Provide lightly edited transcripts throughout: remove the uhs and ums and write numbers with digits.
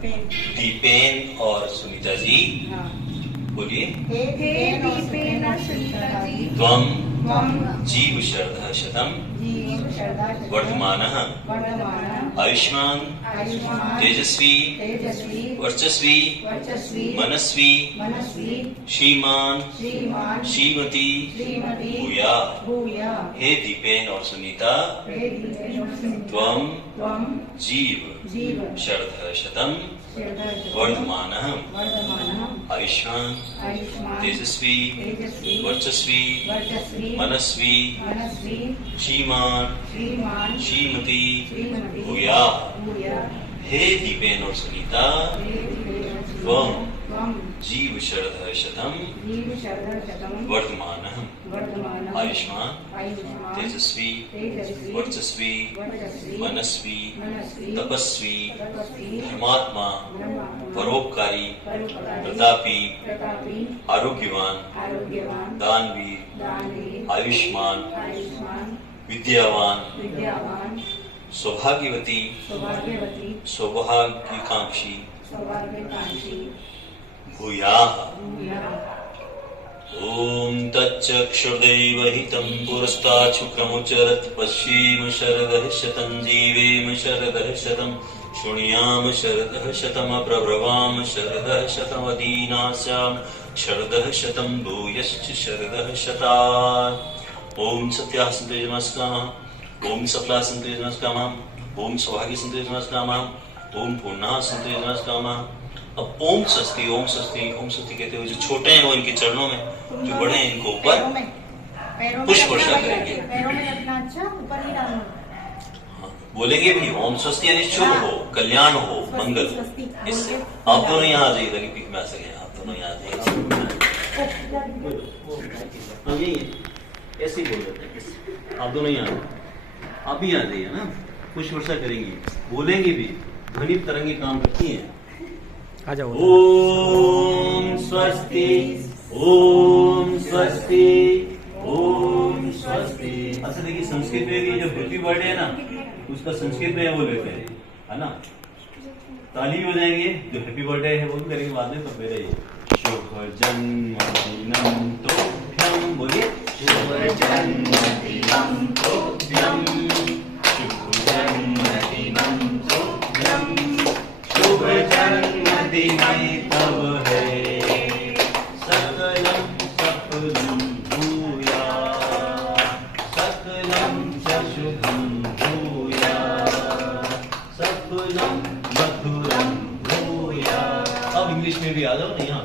दीपेन और सुनीता जी बोलिए। हे दीपेन और सुनीता जी, त्वं त्वं जीव शरदः शतम् जीव शरदः वर्धमानः वर्धमानः आयुष्मान आयुष्मान तेजस्वी तेजस्वी वर्चस्वी वर्चस्वी मनस्वी मनस्वी श्रीमान श्रीमान श्रीमती श्रीमती भूयाः। भूया। हे दीपेन और सुनीता हे दीपेन और सुनीता, त्वं त्वं जीव जीव शरदः शतम् शरदः वर्धमानः वर्धमानः आयुष्मान आयुष्मान तेजस्वी तेजस्वी वर्चस्वी वर्चस्वी मनस्वी मनस्वी श्रीमान श्रीमान श्रीमती श्रीमती भूयाः। भूया। हे दीपेन और सुनीता हे दीपेन और सुनीता, त्वं त्वं जीव शरदः शतम् जीव शरदः शतम् वर्धमानः वर्धमानः आयुष्मान आयुष्मान तेजस्वी तेजस्वी वर्चस्वी वर्चस्वी मनस्वी मनस्वी तपस्वी तपस्वी धर्मात्मा ब्रह्मा परोपकारी परोपकारी प्रतापी प्रतापी आरोग्यवान आरोग्यवान दानवीर दानवीर आयुष्मान आयुष्मान विद्यावान विद्यावान सौभाग्यवती सौभाग्यवती सौभाग्यकांक्षी सौभाग्यकांक्षी भूयाः। भूया। ॐ तच्चक्षुर्दैव हितं पुरस्तात् शुक्रमुच्चरत् पश्येम शरदः शतं जीवेम शरदः शतं शृणुयाम शरदः शतमप्रभ्रवाम शरदः शतमदीनास्याम शरदः शतं भूयश्च शरदः शतात्। ॐ सत्याः सन्तु यजमानस्कामः ॐ सफलाः सन्तु यजमानस्कामः ॐ सौभाग्य सन्तु यजमानस्कामः ॐ पूर्णाः सन्तु यजमानस्कामः। अब ओम स्वस्ति कहते हुए जो छोटे हैं वो इनके चरणों में, जो बड़े हैं इनको ऊपर पुष्प वर्षा करेंगे। पैरों में रखना, अच्छा ऊपर ही डालना। हाँ, बोलेंगे भी ओम स्वस्ति यानी शुभ हो, कल्याण हो, मंगल। इससे आप दोनों यहाँ आ जाइए ताकि पीठ में आ सके। आप दोनों यहाँ आ जाइए, ऐसे ही बोल देते हैं। आप दोनों यहाँ आप भी आ जाइए ना, पुष्प वर्षा करेंगी, बोलेंगे भी, ध्वनि तरंगे काम करती हैं। ओम स्वस्ति ओम स्वस्ति ओम स्वस्ति। अच्छा देखिए, संस्कृत में भी जो हैप्पी बर्थडे है ना, उसका संस्कृत में वो लेते हैं, है ना। ताली हो जाएंगे, जो हैप्पी बर्थडे है वो भी करेंगे बाद में। तो पहले शुभ जन्मदिनं तोभ्यं, बोलिए शुभ जन्मदिनं तोभ्यं, शुभ जन्मदिनं तोभ्यं, शुभ जन्मदिन तव है, सकलं सफलं भूयात्, सकलं च शुभं भूयात्, सफलं मधुरं भूयात्। अब इंग्लिश में भी आ जाओ ना, यहाँ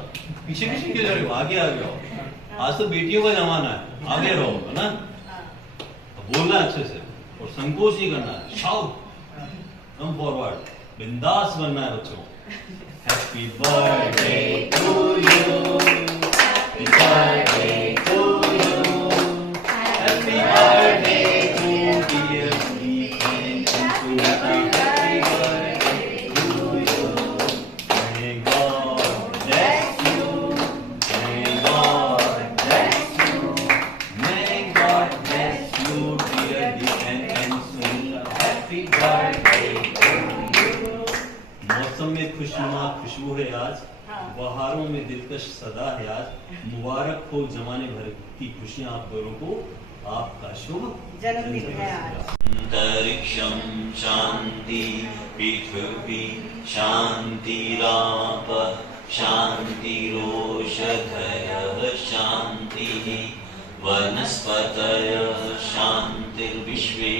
पीछे पीछे क्यों जा रहे हो, आगे आ जाओ। आज तो बेटियों का जमाना है, आगे रहो, है ना। बोलना अच्छे से और संकोच नहीं करना है, शाउट, कम फॉरवर्ड, बिंदास बनना है बच्चों। Happy birthday to you, happy birthday to you, happy birthday to dear Dipen, happy birthday to you. May God bless you, may God bless you, may God bless you dear Dipen and Sunita. Happy birthday to you. मौसम में खुशनुमा खुशबू है आज, बहारों में दिलकश सदा है आज। मुबारक हो जमाने भर की खुशियां आप दोनों को, आपका शुभ जन्मदिन है आज। अंतरिक्षं शांति, पृथ्वी शांतिरापः शान्तिरोषधयः शान्तिः, वनस्पतयः शान्तिर्विश्वे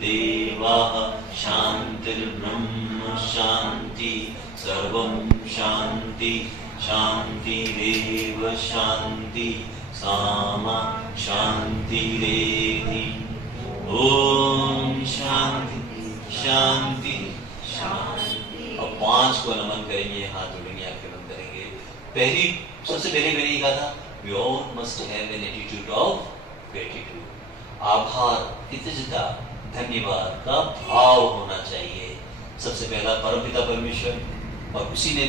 देवाः शान्तिर्ब्रह्म शान्ति, सर्वं शान्ति शान्तिरेव शान्ति, सामा शान्तिरेधि। ओम शांति शांति शांति। अब 5 को नमन करेंगे, हाथ जोड़ेंगे, आंखें बंद करेंगे। सबसे पहले मैंने कहा था, we all must have an attitude of gratitude. आभार, कृतज्ञता, धन्यवाद का भाव होना चाहिए। सबसे पहला परमपिता परमेश्वर, और उसी ने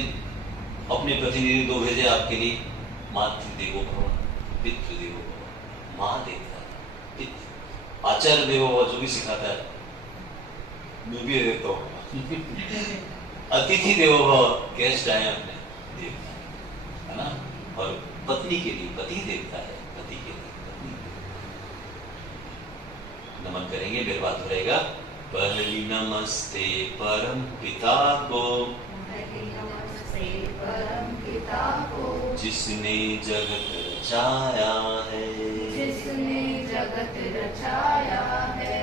अपने प्रतिनिधि 2 भेजे आपके लिए। मातृदेवो भव, पितृदेवो भव, माँ देवता, पितृ, आचार्य देवो भव, जो भी सिखाता है मैं भी देखता हूँ। अतिथि देवो भव, गेस्ट आए अपने देवता है ना। और पत्नी के लिए पति देवता है, पति के लिए पत्नी। नमन करेंगे, मेरे बात हो रहेगा। पहली नमस्ते परम पिता को, नमस्ते परम पिता को, जिसने जगत रचाया है, जिसने जगत रचाया है।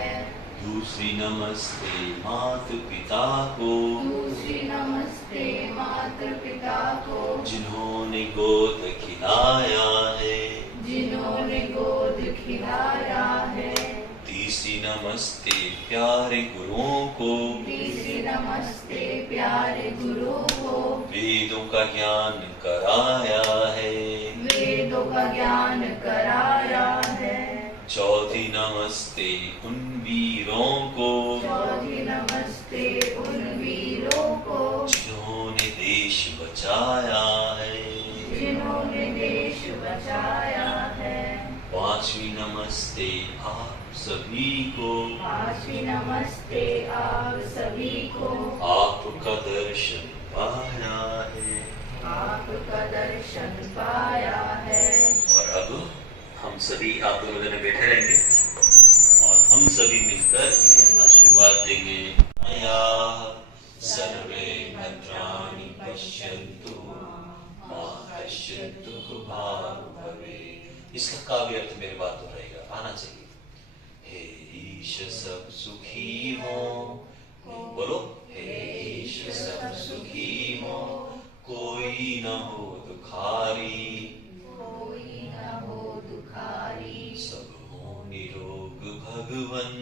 दूसरी नमस्ते माता पिता को, दूसरी नमस्ते माता पिता को, जिन्होंने गोद खिलाया है, जिन्होंने गोद खिलाया है। तीसरी नमस्ते प्यारे गुरुओं को, तीसरी नमस्ते प्यारे गुरु को, वेदों का ज्ञान कराया है। वेदों का ज्ञान कराया है। चौथी नमस्ते उन वीरों को, चौथी नमस्ते उन वीरों को, जिन्होंने देश बचाया है। जिन्होंने देश बचाया है। पांचवी नमस्ते आप सभी को, पांचवी नमस्ते आप सभी को, आपका दर्शन पाया है। आपका दर्शन पाया है। और अब हम सभी आप दोनों जने बैठे रहेंगे और हम सभी मिलकर इन्हें आशीर्वाद देंगे। मया सर्वे भद्राणि पश्यन्तु मा कश्चित् दुःखभाग् भवेत्। इसका काव्य अर्थ मेरे बात हो रहेगा, आना चाहिए। हे ईश सब सुखी हो, बोलो हे ईश सब सुखी हो, कोई न हो दुखारी, कोई न हो दुखारी, सब हो निरोग भगवन,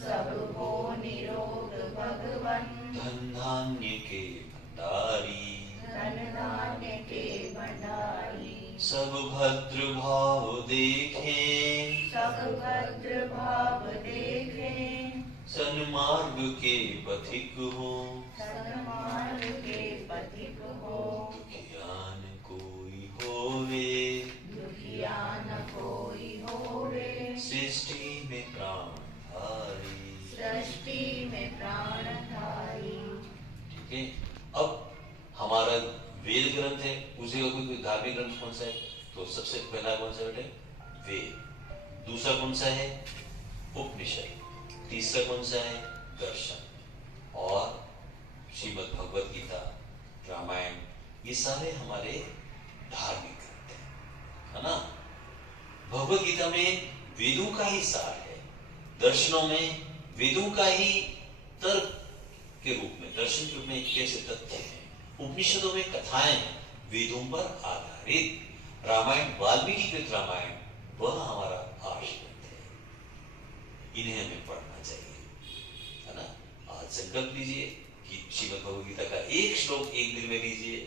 सब हो निरोग भगवन, धन धान्य के भंडारी, धन धान्य के भंडारी, सब भद्र भाव देखें, सब भद्र भाव देखें, सन्मार्ग के पथिक हो, सन्मार्ग के पथिक हो, दुखियान कोई होवे, दुखिया न कोई होवे, सृष्टि में प्राण धारी। सृष्टि में प्राणधारी। ठीक है, अब हमारा वेद ग्रंथ है, उसी का कोई धार्मिक ग्रंथ कौन सा है? तो सबसे पहला कौन सा बेटे? वेद। दूसरा कौन सा है? उपनिषद। तीसरा कौन सा है? दर्शन। और श्रीमद् भगवत गीता, रामायण, ये सारे हमारे धार्मिक ग्रंथ हैं, है ना। भगवत गीता में वेदों का ही सार है, दर्शनों में वेदों का ही तर्क के रूप में, दर्शन के रूप में कैसे तथ्य हैं। उपनिषदों में कथाएं वेदों पर आधारित, रामायण वाल्मीकि कृत रामायण वह हमारा आर्ष ग्रंथ है, इन्हें हमें पढ़ना चाहिए, है ना। आज संकल्प लीजिए कि श्रीमद् भगवद गीता का एक श्लोक एक दिन में लीजिए,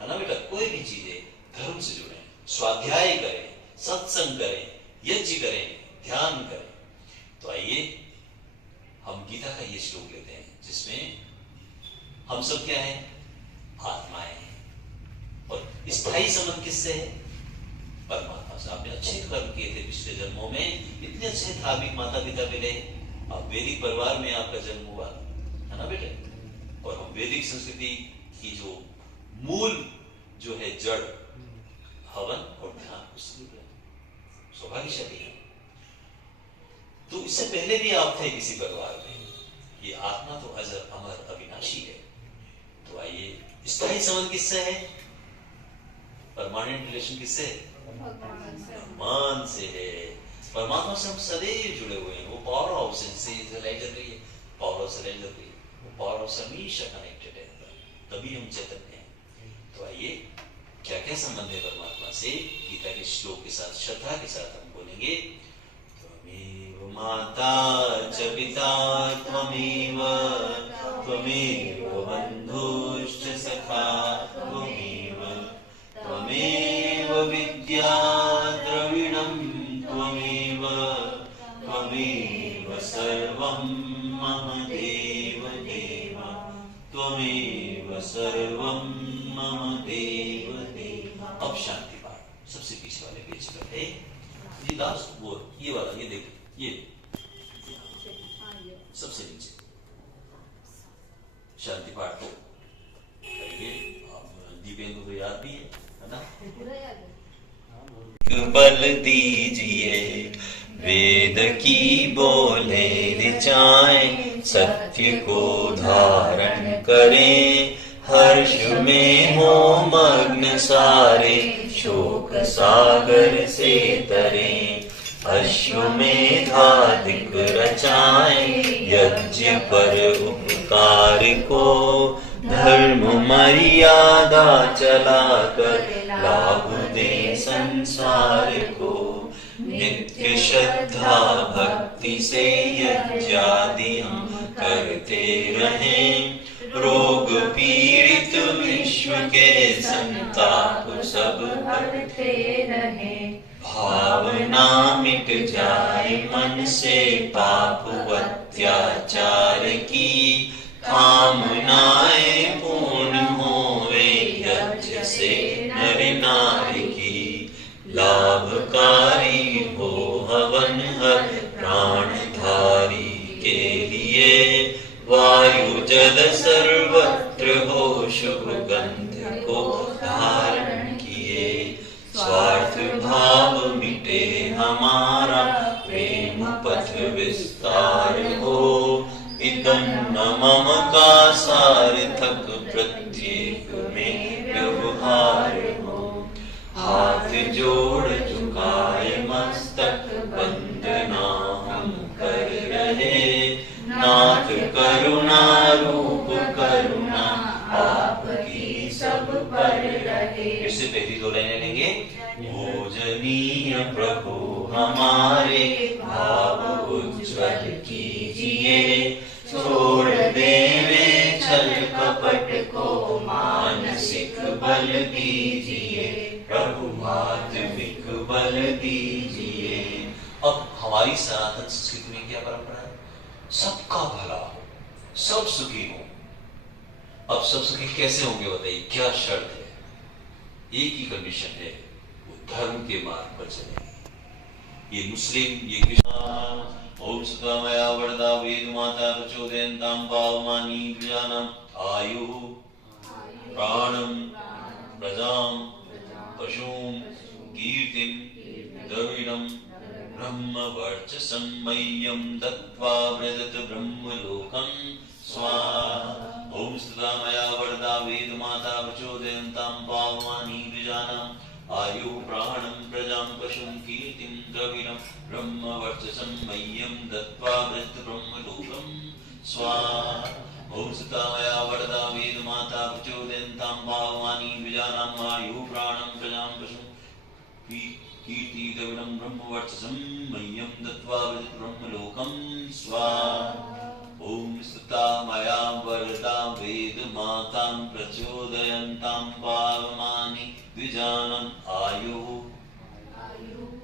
है ना बेटा। कोई भी चीजें धर्म से जुड़े, स्वाध्याय करें, सत्संग करें, यज्ञ करें, ध्यान करें। तो आइए हम गीता का ये श्लोक लेते हैं जिसमें हम सब क्या है? आत्माएं हैं। और स्थायी संबंध किससे है? परमात्मा से। आपने अच्छे कर्म किए थे पिछले जन्मों में, इतने अच्छे धार्मिक माता पिता मिले, अब वैदिक परिवार में आपका जन्म हुआ, है ना बेटे। और हम वैदिक संस्कृति की जो मूल जो है जड़, हवन और ध्यान, उससे सौभाग्यशाली है। तो इससे पहले भी आप थे किसी परिवार में। ये आत्मा तो अजर अमर अविनाशी है। तो आइए, स्थायी संबंध किससे है? परमानेंट रिलेशन किससे है? भगवान से है। परमात्मा से हम सदैव जुड़े हुए हैं। वो पावर हाउस से लाइट जल रही है, पावर हाउस से लाइट जल रही है, वो पावर हाउस हमेशा कनेक्टेड है, तभी हम चैतन्य हैं। तो आइए, क्या क्या संबंध है परमात्मा से, गीता के श्लोक के साथ, श्रद्धा के साथ हम बोलेंगे। त्वमेव माता च पिता त्वमेव, त्वमेव बन्धुश्च सखा त्वमेव, त्वमेव विद्या द्रविणं त्वमेव, त्वमेव सर्वं मम देव देव, त्वमेव सर्वं मम देव देव। अब शांति पाठ सबसे पीछे वाले पेज पर है, ये लास्ट वो, ये वाला, ये देखिए, ये सबसे नीचे शांति पाठ हो। दीपेंद्र को तो याद भी है ना? बल दीजिए वेद की बोले ऋचाएं, सत्य को धारण करें, हर्ष में हो मग्न सारे, शोक सागर से तरें। अश्वमेधाधिक रचाएं, यज्ञ पर उपकार को, धर्म मर्यादा चलाकर लाभ दे संसार को। नित्य श्रद्धा भक्ति से यज्ञादि हम करते रहें, रोग पीड़ित विश्व के संताप सब हरते रहें। भावना मिट जाए मन से पाप अत्याचार की, कामनाएं पूर्ण होवे यज्ञ से नर नारी की। लाभकारी हो हवन हर प्राणधारी के लिए, वायु जल सर्वत्र हो शुभ गंध को धारण किए। स्वार्थ भाव मिटे हमारा, प्रेम पथ विस्तार हो, इदं न मम का सार्थक प्रत्येक में व्यवहार हो। हाथ जोड़ झुकाए मस्तक, वंदना हम कर रहे, नाथ करुणा रूप करुणा आपकी सब पर रहे। इससे पहली दो लाइनें लेंगे। पूजनीय प्रभु हमारे भाव उज्ज्वल कीजिए, छोड़ देवे छल कपट को मानसिक बल दीजिए, प्रभु आत्मिक बल दीजिए। अब हमारी सनातन संस्कृति में क्या परंपरा है? सबका भला हो, सब सुखी हो। अब सब सुखी कैसे होंगे बताइए, क्या शर्त है? एक ही कंडीशन है, वो धर्म के मार्ग पर चले। ये मुस्लिम, ये कृष्ण। ओम सुतामया वरदा वेद माता प्रचोदयन्तां पावमानी प्रजानां आयु प्राणं प्रजां पशुं कीर्तिं द्रविणं ब्रह्म वर्चसं मह्यं दत्त्वा व्रजत ब्रह्मलोकं स्वाहा। ओम सुतामया वरदा वेद माता प्रचोदयन्तां पावमानी प्रजानां आयु प्राणं प्रजां पशुं कीर्तिं द्रविणं ब्रह्म वर्चसं मह्यं दत्त्वा व्रजत ब्रह्मलोकं स्वाहा। ओम सुतामया वरदा वेद माता प्रचोदयन्तां पावमानी प्रजानां आयु प्राणं प्रजां पशुं कीर्ति द्रविणं ब्रह्म वर्चसं मह्यं दत्त्वा व्रजत ब्रह्मलोकं स्वाहा। ओम सुतामया वरदा वेद मातां प्रचोदयन्तां पावमानि द्विजानां आयु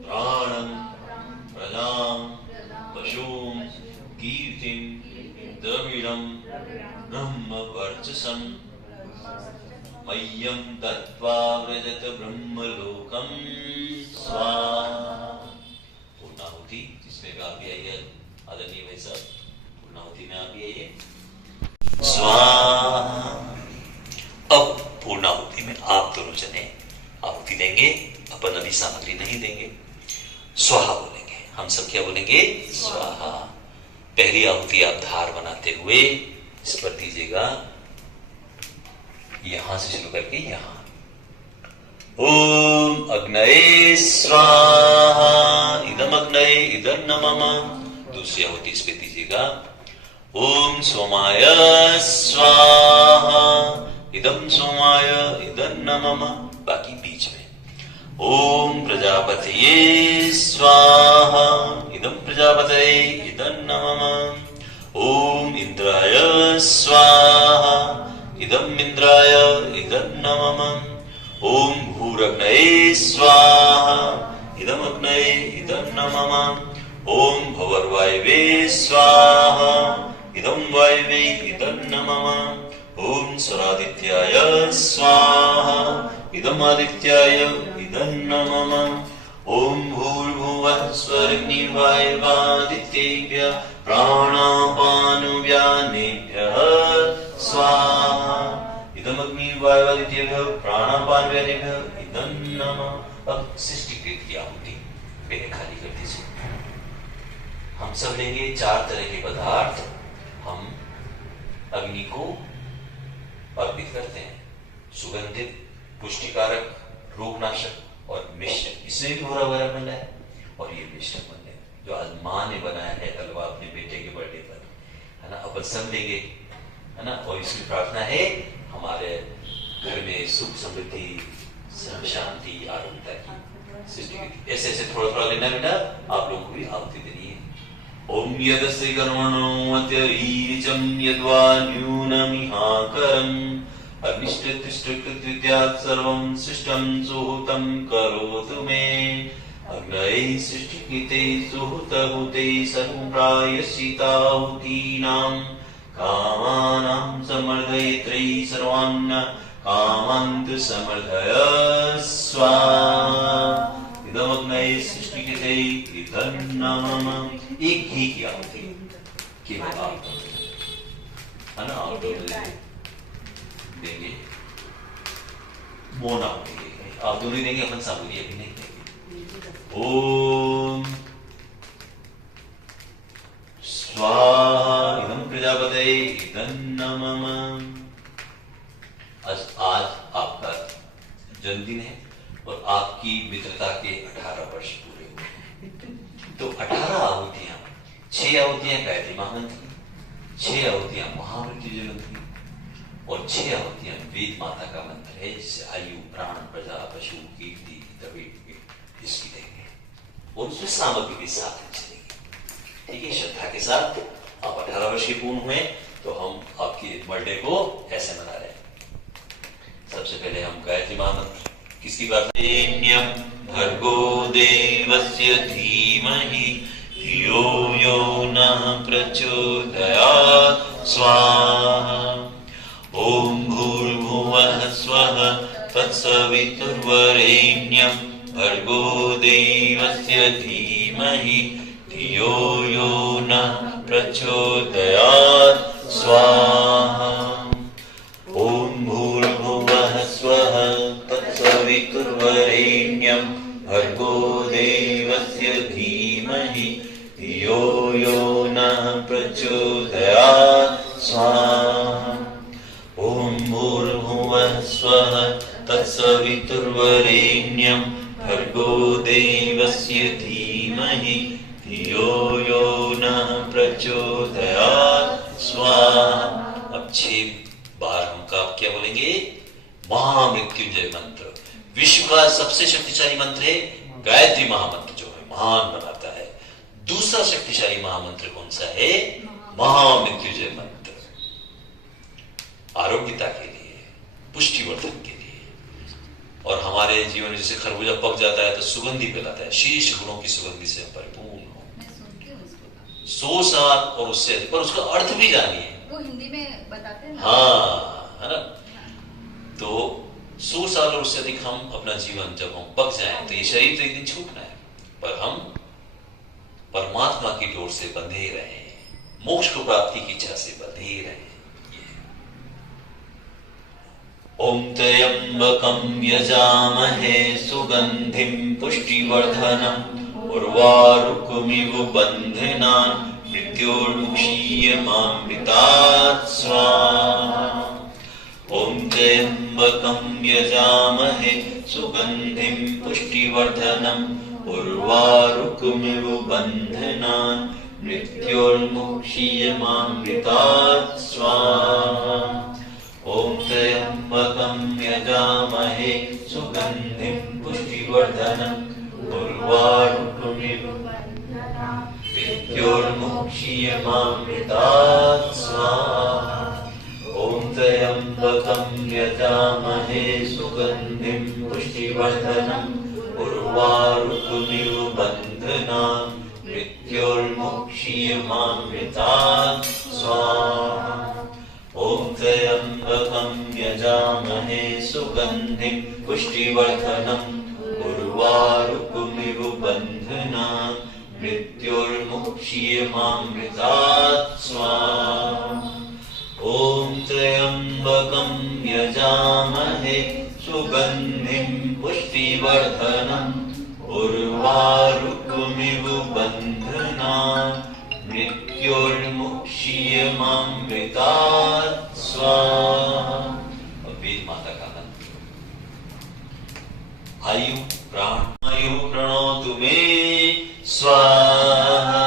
प्राणं प्रजां पशुं कीर्तिं द्रविणं ब्रह्म वर्चसं मह्यं दत्त्वा व्रजत ब्रह्मलोकं स्वाहा। पूर्णाहुति जिसमें आप भी आइए, आदरणीय भाई साहब, पूर्णाहुति में आप भी आइए। स्वाहा। अब पूर्णाहुति में आप दोनों जने आहुति देंगे, अपन अभी सामग्री नहीं देंगे, स्वाहा बोलेंगे। हम सब क्या बोलेंगे? स्वाहा। पहली आहुति आप धार बनाते हुए इस पर दीजिएगा, यहां से शुरू करके यहां। ओम अग्नये स्वाहा, इदम अग्नये इदं मम। दूसरी आहुति इस पे दीजिएगा, ओम सोमाय स्वाहा, इदं सोमाय इदं मम। बाकी बीच में ओम प्रजापतये स्वाहा, इदं प्रजापतये इदं मम। ओम इंद्राय स्वाहा, इदं इंद्राय इदं मम। ओम भूरग्नये स्वाहा, इदं अग्नये इदं मम। ओम भवर्वायवे स्वाहा, इदं वायवे इदं मम। ओम स्वरादित्याय स्वाहा, इदं आदित्याय इदं मम। ओम भूर्भुवः स्वर्ग्निवायवादित्येभ्यः प्राणापानव्यानेभ्यः स्वाहा, इदमग्नि वायुवादित्येभ्यः प्राणापानव्यादिभ्यः इदं नमः। अब सृष्टिकृत की आहुति पहले खाली कर दीजिए। हम सब लेंगे 4 तरह के पदार्थ, हम अग्नि को अर्पित करते हैं। सुगंधित, पुष्टिकारक, रोगनाशक और मिश्रक, इसमें भी भरा भरा बना है। और ये मिश्रक बन है जो आज माँ ने बनाया है हलवा अपने बेटे के बर्थडे पर, है ना। अपन सब लेंगे, है ना। और इसकी प्रार्थना है हमारे घर में सुख समृद्धि, शांति, आरोग्यता की सृष्टि की। ऐसे ऐसे थोड़ा थोड़ा लेना बेटा, आप लोगों को भी आहुति देनी है। ओम यदस्य कर्मणो अत्यरीचम यद्वा न्यूनमिहाकरम् अग्निष्टतिष्ठकृत्यात् सर्वं सृष्टं सुहूतं करोतु मे। अग्नये सृष्टिकृते सुहूतभूते सर्वं प्रायश्चित्ताहुतीनां कामानां समर्दयित्रै सर्वान् कामान्तु समर्दय स्वाहा। इदमग्नये सृष्टिकृते इदं नमः। एक घी की आहुति केवल आप, है ना, आप देंगे, मौन आप देंगे, आप दोनों देंगे, अपन साबुनी अभी नहीं देंगे। ओम स्वाहा इदं प्रजापतये इदं नमः। आज आपका जन्मदिन है और आपकी मित्रता के 18 वर्ष पूरे हुए। तो 18 आहुतियां, 6 आहुतियां गायत्री महामंत्र की, 6 आहुतियां महामृत्युंजय मंत्र की और 6 आहुतियां वेद माता का मंत्र है, जिससे आयु, प्राण, प्रजा, पशु, कीर्ति, इसकी देंगे। और उसमें सामग्री भी साथ में चलेगी। ठीक है, श्रद्धा के साथ। आप 18 वर्ष के पूर्ण हुए तो हम आपके बर्थडे को ऐसे मना रहे हैं। सबसे पहले हम गायत्री महामंत्र किसकी बात है? भर्गो देवस्य धीमहि धियो यो नः प्रचोदयात् स्वाहा। ओम भूर्भुवः स्वः तत्सवितुर्वरेण्यं भर्गो देवस्य धीमहि धियो यो नः प्रचोदयात् स्वाहा। ओम भूर्भुवः स्वः तत्सवितुर्वरेण्यं भर्गो देवस्य धीमहि धियो यो नः प्रचोदयात् स्वाहा। ओम भूर्भुवः स्वः तत्सवितुर्वरेण्यं भर्गो देवस्य धीमहि धियो यो नः प्रचोदयात् स्वाहा। अब 6 बार हम क्या बोलेंगे? महामृत्युंजय मंत्र। विश्व का सबसे शक्तिशाली मंत्र है गायत्री महामंत्र, जो है महान बनाता है। दूसरा शक्तिशाली महामंत्र कौन सा है? महामृत्युंजय मंत्र। आरोग्यता के लिए, पुष्टिवर्धन के लिए। और हमारे जीवन में जैसे खरबूजा पक जाता है तो सुगंधि फैलाता है, शीर्ष गुणों की सुगंधि से परिपूर्ण हो। 100 साल और उससे अधिक, पर उसका अर्थ भी जानिए। वो हिंदी में बताते हैं ना? हाँ, है ना। तो 100 साल और उससे अधिक हम अपना जीवन जब हम पक जाएं तो ये शरीर तो एक दिन छूटना है, पर हम परमात्मा की डोर से बंधे रहे, मोक्ष को प्राप्ति की इच्छा से बंधे रहे। ओम त्र्यंबकं यजामहे सुगंधिं पुष्टिवर्धनम् उर्वारुकमिव बन्धनान् मृत्योर्मुक्षीयमामृतात् स्वाहा। ओम त्र्यंबकं यजामहे सुगंधिं पुष्टिवर्धनम् उर्वारुकमिव बन्धनान् मृत्योर्मुक्षीयमामृतात् स्वाहा। ओम त्र्यंबकं यजामहे सुगंधिं पुष्टिवर्धनम् उर्वारुकमिव मृत्योर्मुक्षीयमामृतात् स्वाहा। ओम त्र्यंबकं यजामहे सुगंधिं पुष्टिवर्धनम् उर्वारुकमिव बन्धनान् मृत्योर्मुक्षीयमामृतात् स्वाहा। ओम त्र्यंबकं यजामहे सुगंधिं पुष्टिवर्धनम् उर्वारुकमिव बन्धनान् मृत्योर्मुक्षीयमामृतात् स्वाहा। ओम त्र्यंबकं यजामहे सुगन्धिं पुष्टिवर्धनम् उर्वारुकमिव बन्धनान् मृत्योर्मुक्षीयमामृतात् स्वाहा। अब वेद माता का मंत्र। आयु प्रणोतु मे स्वाहा।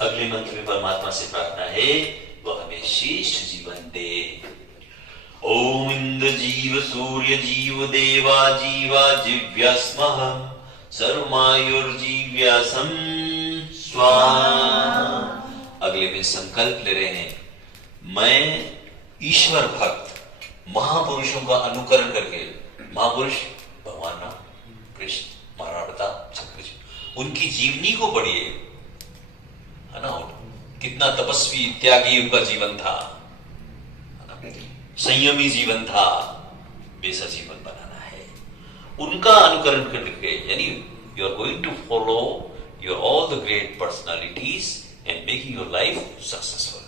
अगले मंत्र में परमात्मा से प्रार्थना है वह हमें श्रेष्ठ जीवन दे। ओम इंद्र जीव सूर्य जीव देवा जीवा जीव्यास्मः सर्वमायुर्जीव्यासं स्वाहा। अगले में संकल्प ले रहे हैं, मैं ईश्वर भक्त महापुरुषों का अनुकरण करके, महापुरुष भगवान राम कृष्ण महाराणा प्रताप छत्रपति, उनकी जीवनी को पढ़िए, है ना। कितना तपस्वी त्यागी उनका जीवन था, संयमी जीवन था, वैसा जीवन बनाना है, उनका अनुकरण करके। यानी you are going to follow your all the great personalities and making your life successful.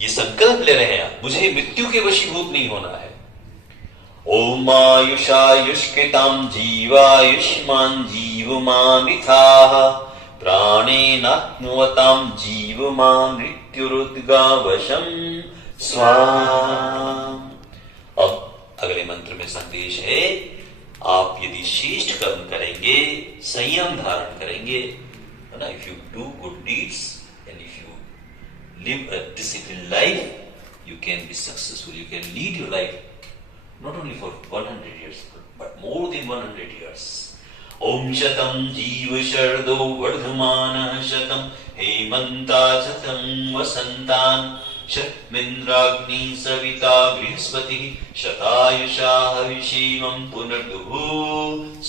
ये संकल्प ले रहे हैं, मुझे मृत्यु के वशीभूत नहीं होना है। ओम आयुषायुष्कृतां जीवायुष्मान जीवमानिथाः प्राणेनात्मवतां जीवमां मृत्युरुद्गावशं स्वाहा। अब अगले मंत्र में संदेश है, आप यदि श्रेष्ठ कर्म करेंगे, संयम धारण करेंगे, है ना, if you do good deeds and if you live a disciplined life, you can be successful. You can lead your life not only for 100 years, but more than 100 years. Om shatam jeev shardo vardhamanah shatam hemanta shatam vasantan shatmindragni savita brihaspati shatayusha havishimam punarduhu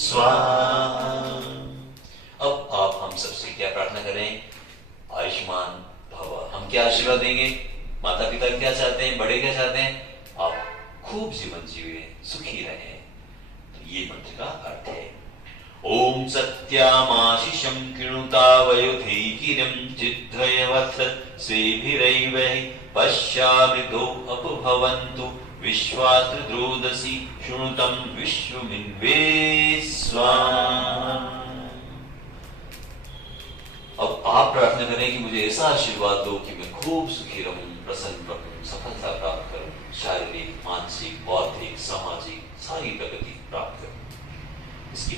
स्वाहा। अब आप हम सबसे क्या प्रार्थना करें? आयुष्मान भव। हम क्या आशीर्वाद देंगे? माता पिता क्या चाहते हैं, बड़े क्या चाहते हैं? आप खूब जीवन जिए, सुखी रहे। तो ये मंत्र का अर्थ है। ओम सत्यामाशिषं कृणुतावयुधैर्यं चिद्धयवथ सेभिरैवै पश्यामृतो अपभवन्तु विश्वातृद्रोदसी शृणुतं विश्वमिन्वे स्वाहा। अब आप प्रार्थना करें कि मुझे ऐसा आशीर्वाद दो कि मैं खूब सुखी रहूं, प्रसन्न रहूं, सफलता प्राप्त करूं, शारीरिक, मानसिक, बौद्धिक, सामाजिक सारी प्रगति प्राप्त करूं। इसकी